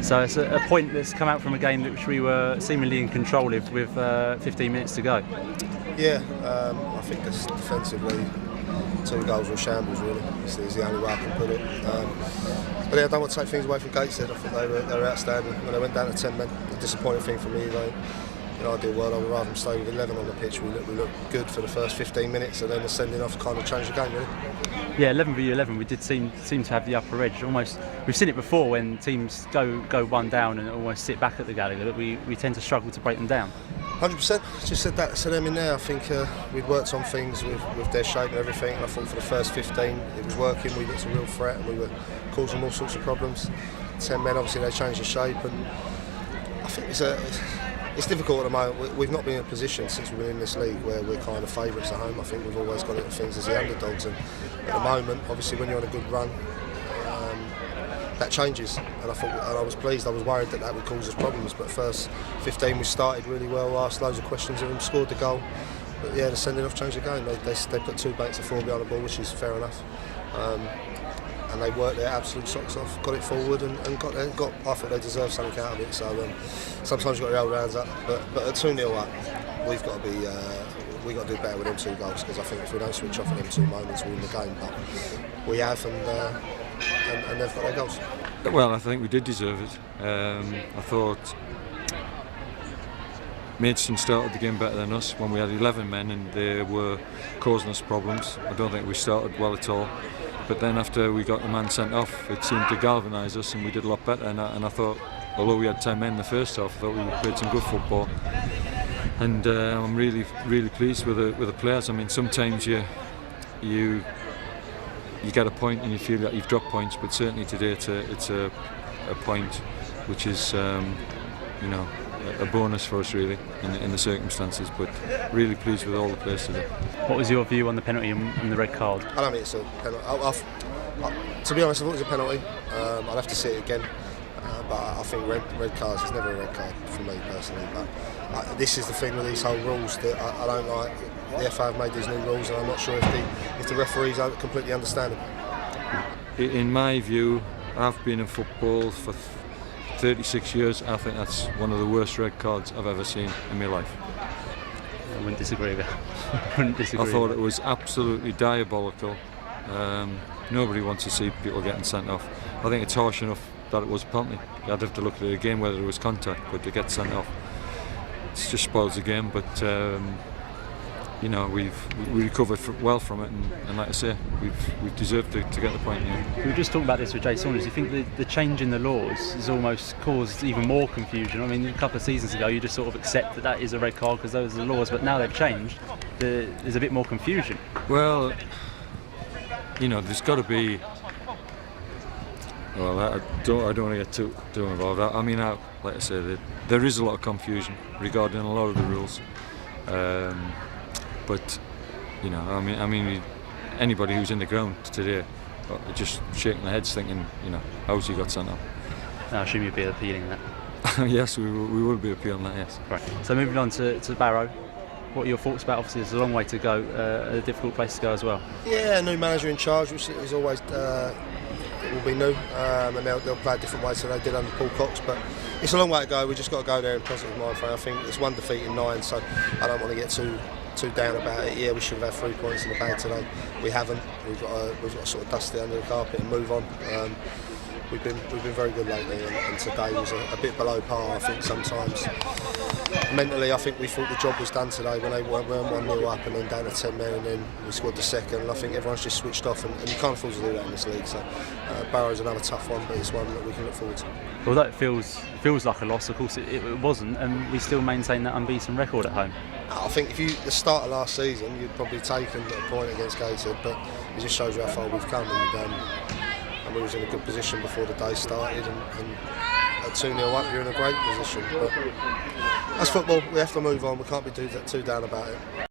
So it's a point that's come out from a game which we were seemingly in control of with 15 minutes to go. Yeah, I think that's defensively 2 goals were shambles really. Is the only way I can put it. But yeah, I don't want to take things away from Gateshead. I thought they were outstanding when they went down to 10 men. The disappointing thing for me, though, in an ideal world, I would rather them stay with 11 on the pitch. We looked good for the first 15 minutes, and then the sending off kind of changed the game really. Yeah, 11 v 11, we did seem to have the upper edge. Almost, we've seen it before when teams go one down and almost sit back at the Gallagher, but we tend to struggle to break them down. 100%. Just said that to them in there. I think we'd worked on things with their shape and everything, and I thought for the first 15 it was working. We looked a real threat, and we were causing all sorts of problems. 10 men, obviously, they changed the shape, and I think it's difficult at the moment. We've not been in a position since we've been in this league where we're kind of favourites at home. I think we've always got into things as the underdogs, and at the moment, obviously, when you're on a good run, that changes. And I was pleased. I was worried that would cause us problems. But first 15, we started really well. Asked loads of questions of them, scored the goal. But yeah, the sending off changed the game. They put 2 banks of 4 behind the ball, which is fair enough. And they worked their absolute socks off, got it forward, and got. I thought they deserved something out of it. So sometimes you've got to hold rounds up, but at 2-0 up, we've got to be. We've got to do better with them 2 goals, because I think if we don't switch off at them 2 moments, we win the game. But we have, and they've got their goals. Well, I think we did deserve it. I thought Maidstone started the game better than us when we had 11 men and they were causing us problems. I don't think we started well at all. But then after we got the man sent off, it seemed to galvanise us and we did a lot better. And I thought, although we had 10 men in the first half, I thought we played some good football. And I'm really pleased with the players. I mean, sometimes you get a point and you feel that you've dropped points, but certainly today it's a point which is a bonus for us really in the circumstances. But really pleased with all the players today. What was your view on the penalty and the red card? I don't think it's a penalty. To be honest, I thought it was a penalty. I'd have to see it again. But I think red cards is never a red card for me personally. But this is the thing with these whole rules that I don't like. The FA have made these new rules, and I'm not sure if the referees don't completely understand them. In my view, I've been in football for 36 years. I think that's one of the worst red cards I've ever seen in my life. I wouldn't disagree with that. I thought it was absolutely diabolical. Nobody wants to see people getting sent off. I think it's harsh enough that it was a penalty. I'd have to look at it again whether it was contact, but to get sent off, it just spoils the game. But we recovered well from it, and like I say, we've deserved to get the point here. We were just talking about this with Jay Saunders. Do you think the change in the laws has almost caused even more confusion? I mean, a couple of seasons ago, you just sort of accept that is a red card because those are the laws, but now they've changed. There's a bit more confusion. Well, there's got to be. Well, I don't want to get too involved. I mean, like I said, there is a lot of confusion regarding a lot of the rules. But I mean, anybody who's in the ground today, just shaking their heads, thinking, how's he got sent off? I assume you'd be appealing that. Yes, we will be appealing that. Yes. Right. So moving on to Barrow. What are your thoughts about? Obviously, it's a long way to go, a difficult place to go as well. Yeah, a new manager in charge, which is always. It will be new, and they'll play a different way to they did under Paul Cox, but it's a long way to go. We just got to go there in positive mind frame. I think it's 1 defeat in 9, so I don't want to get too down about it. Yeah, we should have had 3 points in the bag today. We haven't. We've got to sort of dust it under the carpet and move on. We've been very good lately, and today was a bit below par. I think sometimes mentally, I think we thought the job was done today when they weren't 1-0 up and then down to 10 men, and then we scored the second. And I think everyone's just switched off, and you can't afford to do that in this league. So Barrow's another tough one, but it's one that we can look forward to. Although it feels like a loss, of course it wasn't, and we still maintain that unbeaten record at home. I think if the start of last season, you'd probably taken a point against Gateshead, but it just shows you how far we've come. And we was in a good position before the day started, and at 2-0 up, you're in a great position. But that's football. We have to move on. We can't be too down about it.